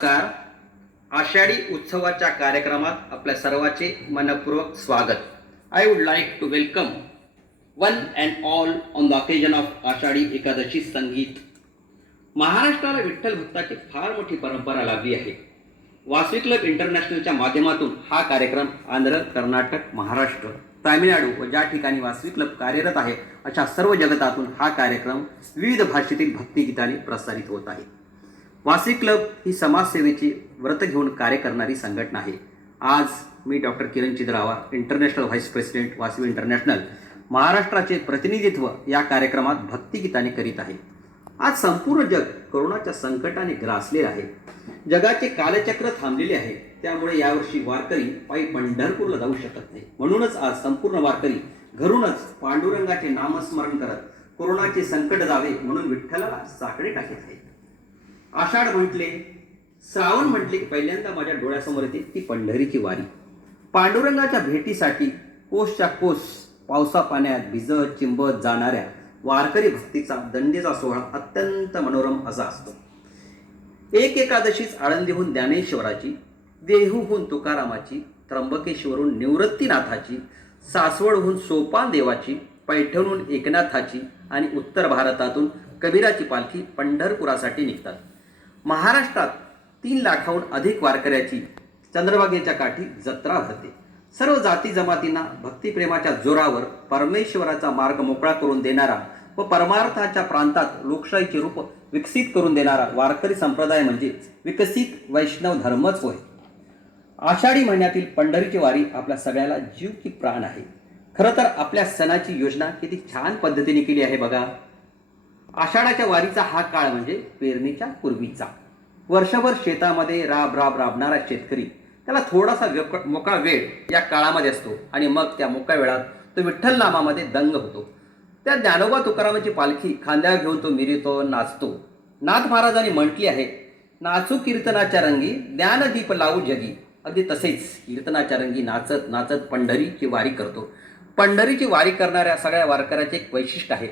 नमस्कार. आषाढी उत्सवाच्या कार्यक्रमात आपल्या सर्वांचे मनपूर्वक स्वागत. I would like to welcome one and all on the occasion of Ashadhi Ekadashi संगीत. महाराष्ट्राला विठ्ठल भक्ताची फार मोठी परंपरा लाभली आहे. वासवी क्लब इंटरनॅशनलच्या माध्यमातून हा कार्यक्रम आंध्र, कर्नाटक, महाराष्ट्र, तामिळनाडू व ज्या ठिकाणी वासवी क्लब कार्यरत आहे अशा सर्व जगतातून हा कार्यक्रम विविध भाषेतील भक्तिगीताने प्रसारित होत आहे. वासवी क्लब ही समाजसेवेची व्रत घेऊन कार्य करणारी संघटना आहे. आज मी doctor Kiran Chidrava, international vice president Vasavi international, महाराष्ट्राचे प्रतिनिधित्व या कार्यक्रमात भक्तिगीताने करीत आहे. आज संपूर्ण जग कोरोनाच्या संकटाने ग्रासलेले आहे. जगाचे कालचक्र थांबलेले आहे. त्यामुळे यावर्षी वारकरी पायी पंढरपूरला जाऊ शकत नाही. म्हणूनच आज संपूर्ण वारकरी घरूनच पांडुरंगाचे नामस्मरण करत कोरोनाचे संकट जावे म्हणून विठ्ठलाला साकडे टाकत आहेत. आषाढ म्हटले, श्रावण म्हटले की पहिल्यांदा माझ्या डोळ्यासमोर येते ती पंढरीची वारी. पांडुरंगाच्या भेटीसाठी कोसच्या कोस पावसा पाण्यात भिजत चिंबत जाणाऱ्या वारकरी भक्तीचा दंडीचा सोहळा अत्यंत मनोरम असा असतो. एक एकादशीच आळंदीहून ज्ञानेश्वराची, देहूहून तुकारामाची, त्र्यंबकेश्वरून निवृत्तीनाथाची, सासवडहून सोपान देवाची, पैठणहून एकनाथाची आणि उत्तर भारतातून कबीराची पालखी पंढरपुरासाठी निघतात. महाराष्ट्रात 3 लाखाहून अधिक वारकऱ्याची चंद्रभागेच्या काठी जत्रा भरते. सर्व जाती जमातींना भक्तिप्रेमाच्या जोरावर परमेश्वराचा मार्ग मोकळा करून देणारा व परमार्थाच्या प्रांतात लोकशाहीचे रूप विकसित करून देणारा वारकरी संप्रदाय म्हणजे विकसित वैष्णव धर्मच होय. आषाढी महिन्यातील पंढरीची वारी आपल्या सगळ्याला जीव की प्राण आहे. खरं तर आपल्या सणाची योजना किती छान पद्धतीने केली आहे बघा. आषाढाच्या वारीचा हा काळ म्हणजे पेरणीच्या पूर्वीचा. वर्षभर शेतामध्ये राबणारा शेतकरी त्याला थोडासा मोकळा वेळ या काळामध्ये असतो आणि मग त्या मोकळ्या वेळात तो विठ्ठल नामामध्ये दंग होतो. त्या ज्ञानोबा तुकारामाची पालखी खांद्यावर घेऊन तो मिरवतो, नाचतो. नाथ महाराजांनी म्हटली आहे, नाचू कीर्तनाच्या रंगी ज्ञानदीप लावू जगी. अगदी तसेच कीर्तनाच्या रंगी नाचत नाचत पंढरीची वारी करतो. पंढरीची वारी करणाऱ्या सगळ्या वारकऱ्याचे एक वैशिष्ट्य आहे.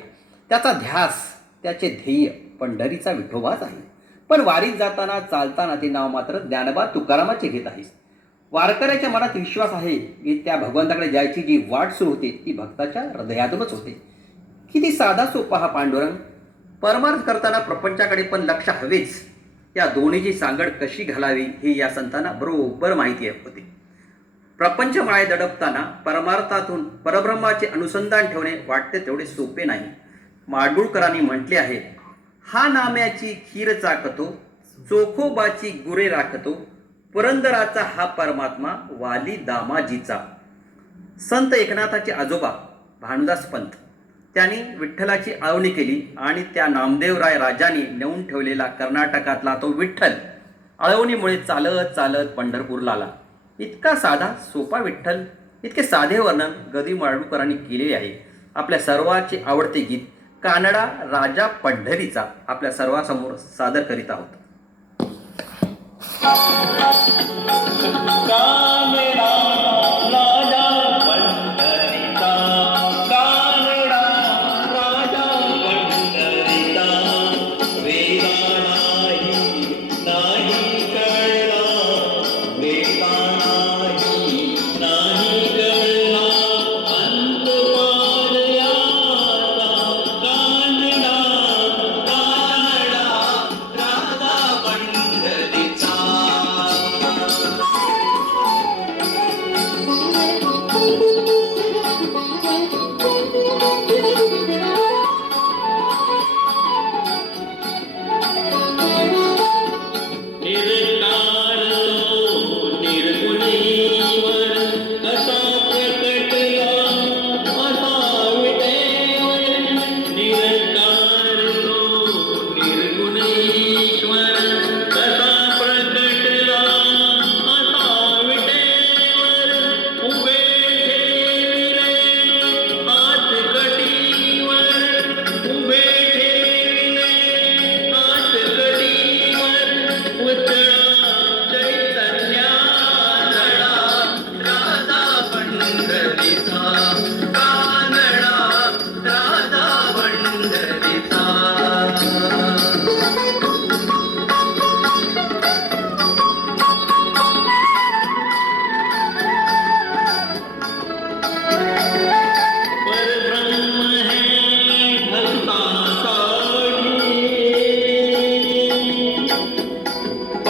त्याचा ध्यास, त्याचे ध्येय पंढरीचा विठोबाच आहे. पण वारीत जाताना चालताना ते नाव मात्र ज्ञानोबा तुकारामाचे घेत आहे. वारकऱ्याच्या मनात विश्वास आहे की त्या भगवंताकडे जायची जी वाट सुरू होते ती भक्ताच्या हृदयातूनच होते. किती साधा सोपा हा पांडुरंग. परमार्थ करताना प्रपंचाकडे पण लक्ष हवेच. या दोन्हीची सांगड कशी घालावी हे या संतांना बरोबर माहिती होते. प्रपंच माळे दडपताना परमार्थातून परब्रह्माचे अनुसंधान ठेवणे वाटते तेवढे सोपे नाही. माडगुळकरांनी म्हटले आहे, हा नाम्याची खीर चाकतो, चोखोबाची गुरे राखतो, पुरंदराचा हा परमात्मा वाली दामाजीचा. संत एकनाथाचे आजोबा भानुदास पंत त्यांनी विठ्ठलाची आळवणी केली आणि त्या नामदेवराय राजांनी नेऊन ठेवलेला कर्नाटकातला तो विठ्ठल आळवणीमुळे चालत चालत पंढरपूरला आला. इतका साधा सोपा विठ्ठल, इतके साधे वर्णन गदी माडगुळकरांनी केलेले आहे. आपल्या सर्वांचे आवडते गीत कानडा राजा पंढरीचा आपल्या सर्वांसमोर सादर करीत आहोत.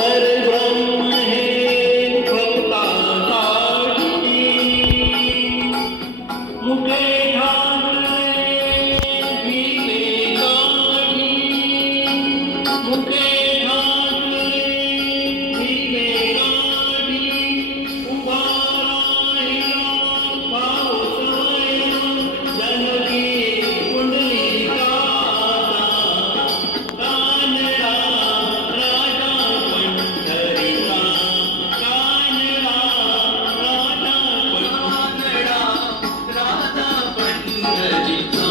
परब्रह्म हे भक्तासाठी मुखे ठाकरे विवेकाठी मुखे ठाकरे विवेकाठी उभा राहिला भाव स्वयं जनकी कुंडलिकाचा कानडा राजा पंढरीचा कानडा राजा पंढरीचा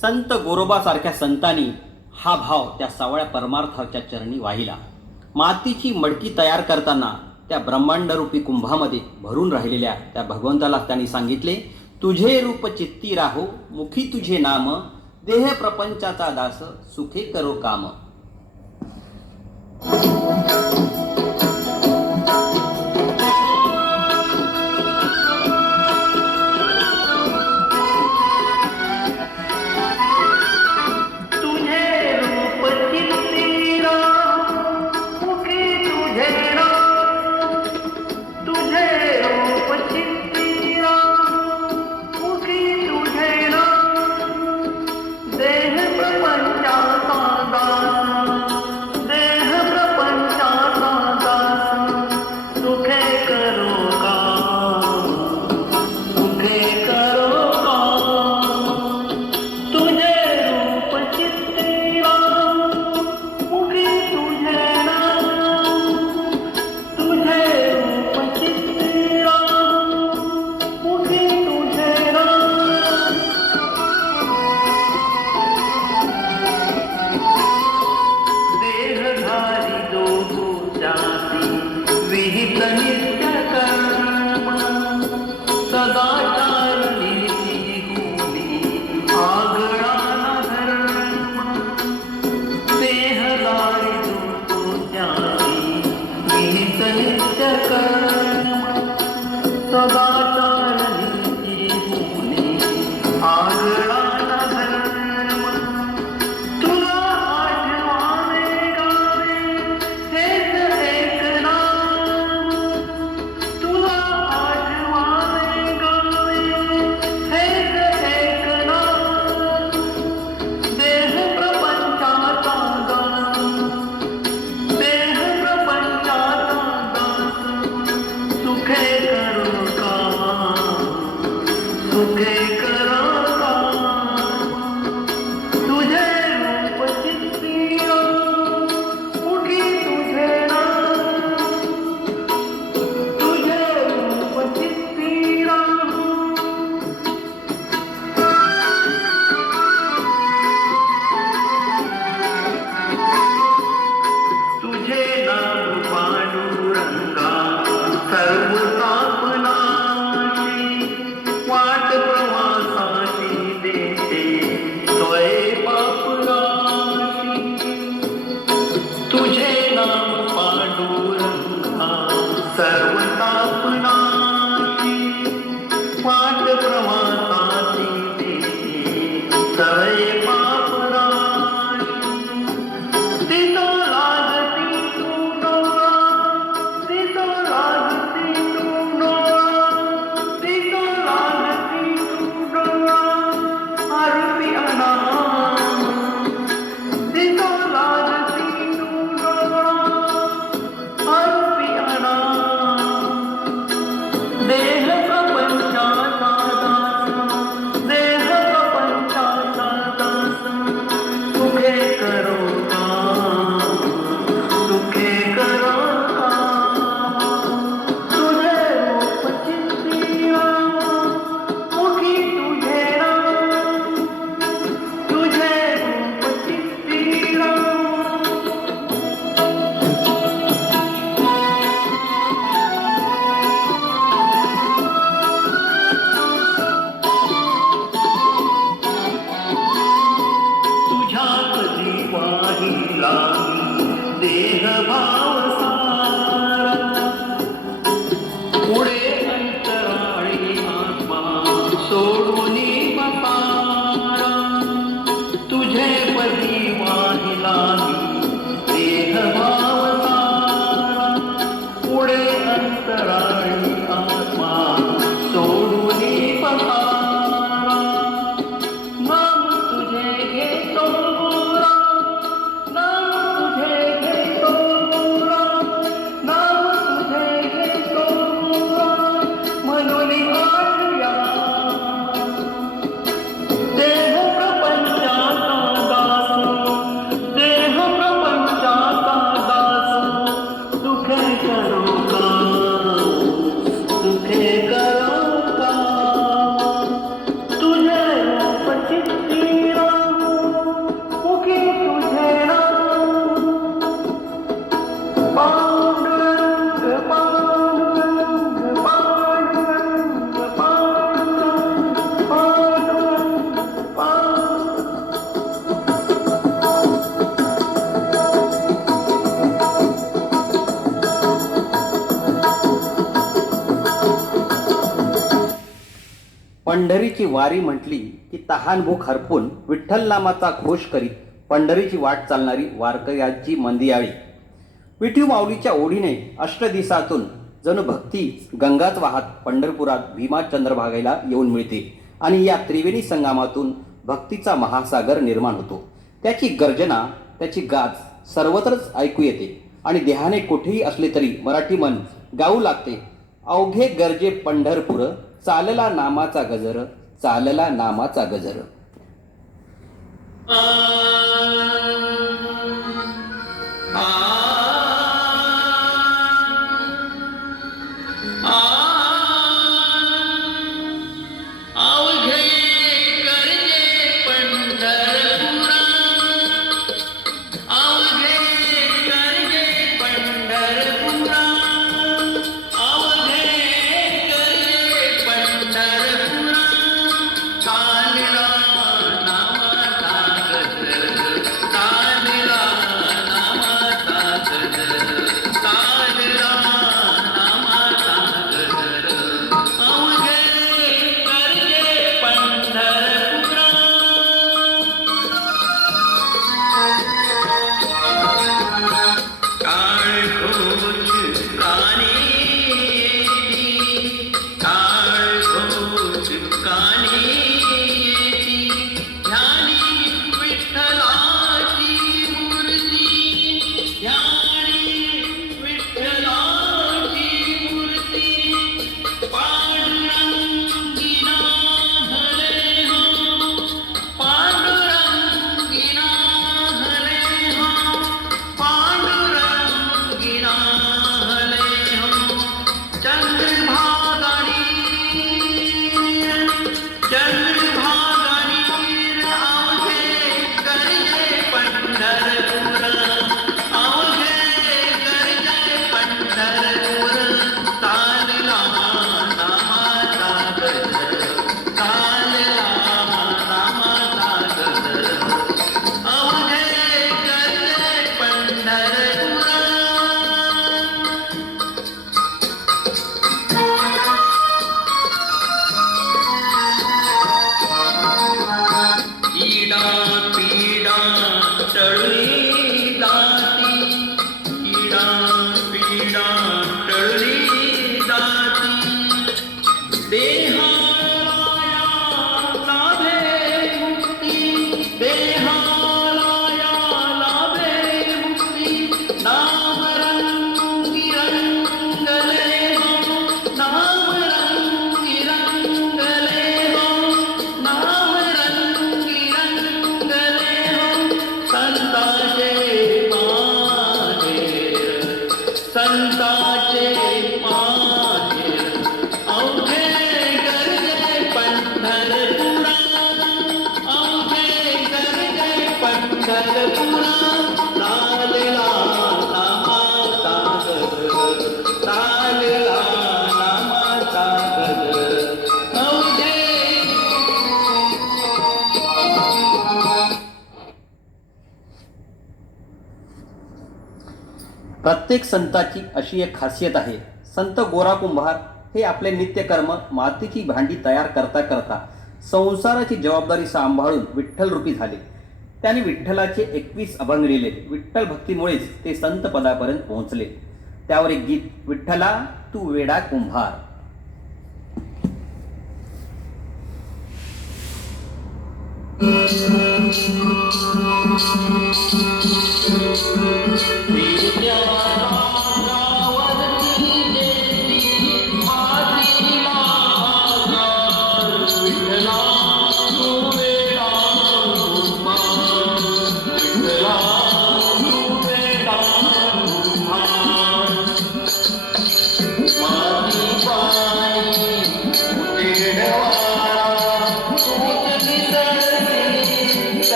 संत गोरोबासारख्या संतांनी हा भाव त्या सावळ्या परमार्थाच्या चरणी वाहिला. मातीची मडकी तयार करताना त्या ब्रह्मांडरूपी कुंभामध्ये भरून राहिलेल्या त्या भगवंताला त्यांनी सांगितले, तुझे रूप चित्ती राहो मुखी तुझे नाम, देह प्रपंचाचा दास सुखे करो काम. देह प्रपंचाचा दास तुझ्यात जीवा हिला देह भाव सारा पुढे अंतराळी आत्मा सोडून बसारा तुझे पदी वाहिला देह भाव सारा पुढे अंतराळी आत्मा सोडून बसारा नाम तुझे घेतो गोरा नाम तुझे घेतो गोरा नाम तुझे घेतो गोरा म्हणून आठया देह प्रपंचाचा दास देह प्रपंचाचा दास दुखे करो का दुखे करो का तुझे रूप चित्तीरा मुखी तुझे नाम पांडुरंग पांडुरंग पांडुरंग पांडुरंग पांडुरंग पांडुरंग पंढरीची वारी म्हटली की तहान भूक हरपून विठ्ठल नामाचा घोष करीत पंढरीची वाट चालणारी वारकऱ्यांची मंदियाळी विठू माऊलीच्या ओढीने अष्टदिसातून जणू भक्ती गंगाच वाहत पंढरपुरात भीमा चंद्रभागेला येऊन मिळते आणि या त्रिवेणी संगमातून भक्तीचा महासागर निर्माण होतो. त्याची गर्जना त्याची गाज सर्वत्रच ऐकू येते आणि देहाने कुठेही असले तरी मराठी मन गाऊ लागते. अवघे गरजे पंढरपूर चालला नामाचा गजर चालला नामाचा गजर. अवघे करजे पंढरपुरा अवघे करजे पंढरपुरा अवघे करजे पंढरपुरा चालला नामाचा गजर चालला नामाचा गजर चालला नामाचा गजर अवघे करजे पंढरपुरा काळ घोष कानी येती काळ घोष कानी येती ध्यानी विठ्ठलाची मूर्ती ध्यानी विठ्ठलाची मूर्ती पांडुरंगिना हरे हो पांडुरंगिना हरे हो पांडुरंगिना हरे हो चंद्रभागानी चंद्रभागानी अवघे करजे पंढरपूर अवघे करजे पंढरपूर चालला नामाचा गजर चालला नामाचा गजर अवघे करजे पंढरपूर इडा पीडा टळली जाती इडा पीडा टळली जाती देहाला लाभे मुक्ती देहाला लाभे मुक्ती नाम रंगी रंगले हो नाम रंगी रंगले हो नाम रंगी रंगले हो संताचे माहेर संताचे माहेर अवघे गरजे पंढरपुरा अवघे गरजे पंढरपुरा चालला नामाचा गजर चालला नामाचा गजर अवघे प्रत्येक संताची अशी एक खासियत आहे. संत गोरा कुंभार हे आपले नित्यकर्म मातीची भांडी तयार करता करता संसाराची जबाबदारी सांभाळून विठ्ठलरूपी झाले. त्यांनी विठ्ठलाचे 21 अभंग लिहिले. विठ्ठल भक्तीमुळेच ते संत पदापर्यंत पोहोचले. त्यावर एक गीत, विठ्ठला तू वेडा कुंभार.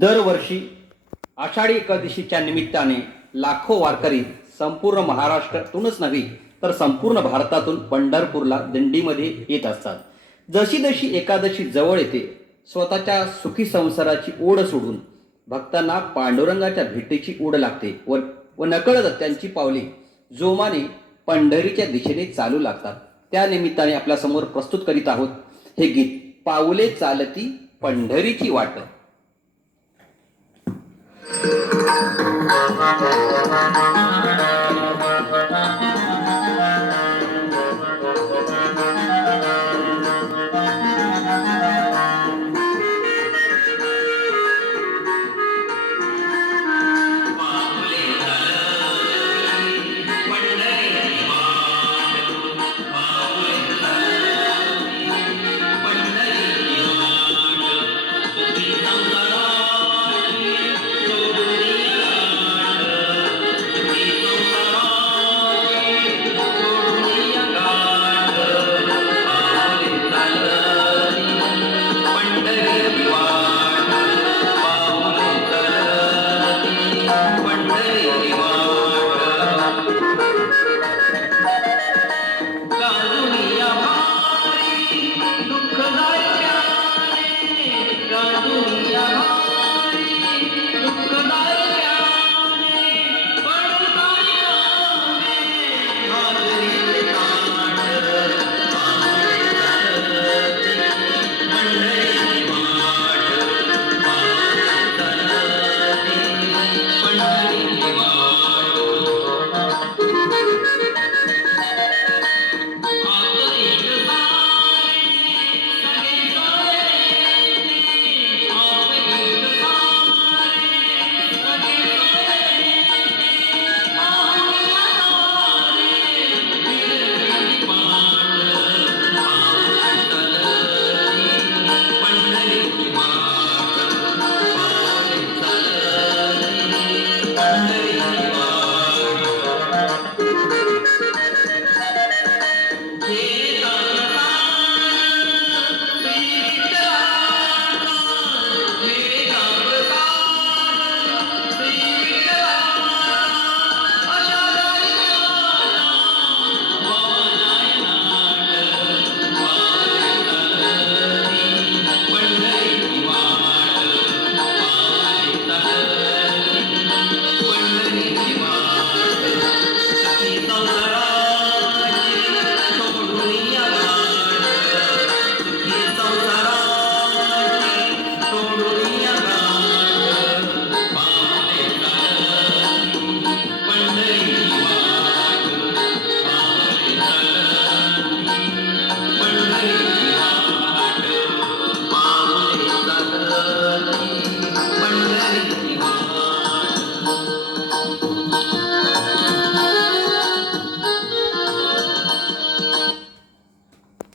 दरवर्षी आषाढी एकादशीच्या निमित्ताने लाखो वारकरी संपूर्ण महाराष्ट्रातूनच नव्हे तर संपूर्ण भारतातून पंढरपूरला दिंडीमध्ये येत असतात. जशी जशी एकादशी जवळ येते, स्वतःच्या सुखी संसाराची ओढ सोडून भक्तांना पांडुरंगाच्या भेटीची ओढ लागते व नकळत त्यांची पावले जोमाने पंढरीच्या दिशेने चालू लागतात. त्या निमित्ताने आपल्यासमोर प्रस्तुत करीत आहोत हे गीत, पाऊले चालती पंढरीची वाट. दुनिया भारी दुःखदायी प्यारे का दुनिया भारी दुःखदायी प्यारे पडताई रामे हाजरी ताट पंढरी वाट पंढरी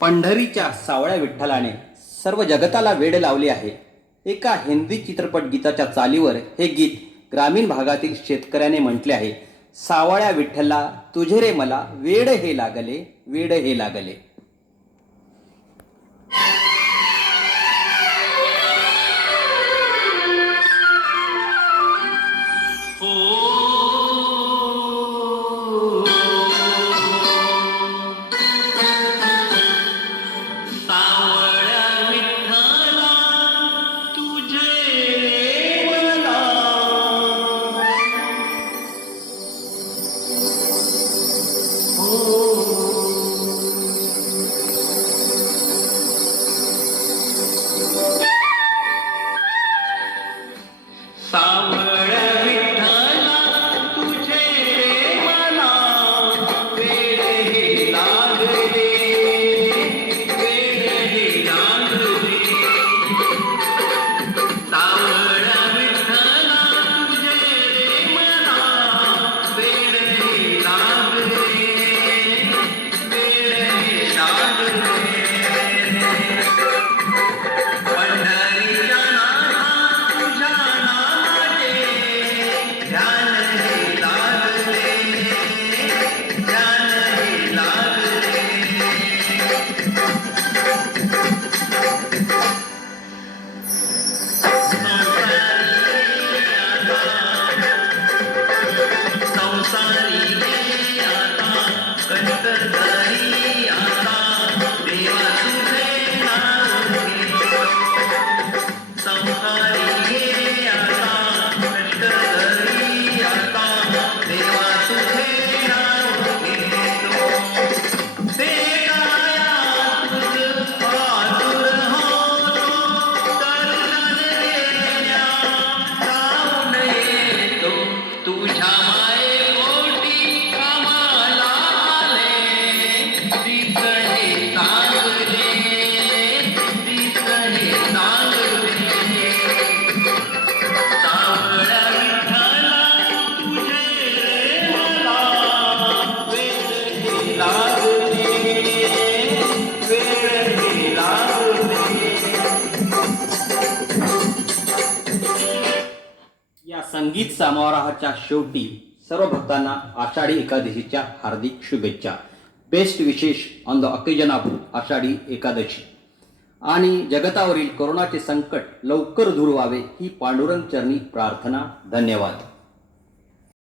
पंढरीच्या सावळ्या विठ्ठलाने सर्व जगताला वेड लावले आहे. एका हिंदी चित्रपट गीताच्या चालीवर हे गीत ग्रामीण भागातील शेतकऱ्याने म्हटले आहे. सावळ्या विठ्ठला तुझे रे मला वेड हे लागले, वेड हे लागले. सावळ्या विठ्ठला तुझे रे मला सावळ्या विठ्ठला तुझे रे मला वेड हे लागले सावळ्या विठ्ठला तुझे रे मला वेड हे लागले वेड हे लागले पंढरीच्या नाथा तुझ्या नामाचे ध्यान हे लागले ध्यान हे लागले संसारी हे आता कष्टकरी आता देवा तुझे नाव घेतो संसारी हे आता कष्टकरी आता देवा तुझे नाव घेतो ते कायातून आतुर होतो दर्शन देण्या जाऊन येतो तुझ्या मायेपोटी कामाला आले दिस हे चांगले दिस हे चांगले सावळ्या विठ्ठला तुझे रे मला वेड हे लागले वेड हे लागले या संगीत समारोहाच्या शेवटी सर्व भक्तांना आषाढी एकादशीच्या हार्दिक शुभेच्छा. बेस्ट विशेष on the occasion of Ashadhi Ekadashi. आणि जगतावरील कोरोनाचे संकट लवकर दूर व्हावे ही पांडुरंग चरणी प्रार्थना. धन्यवाद.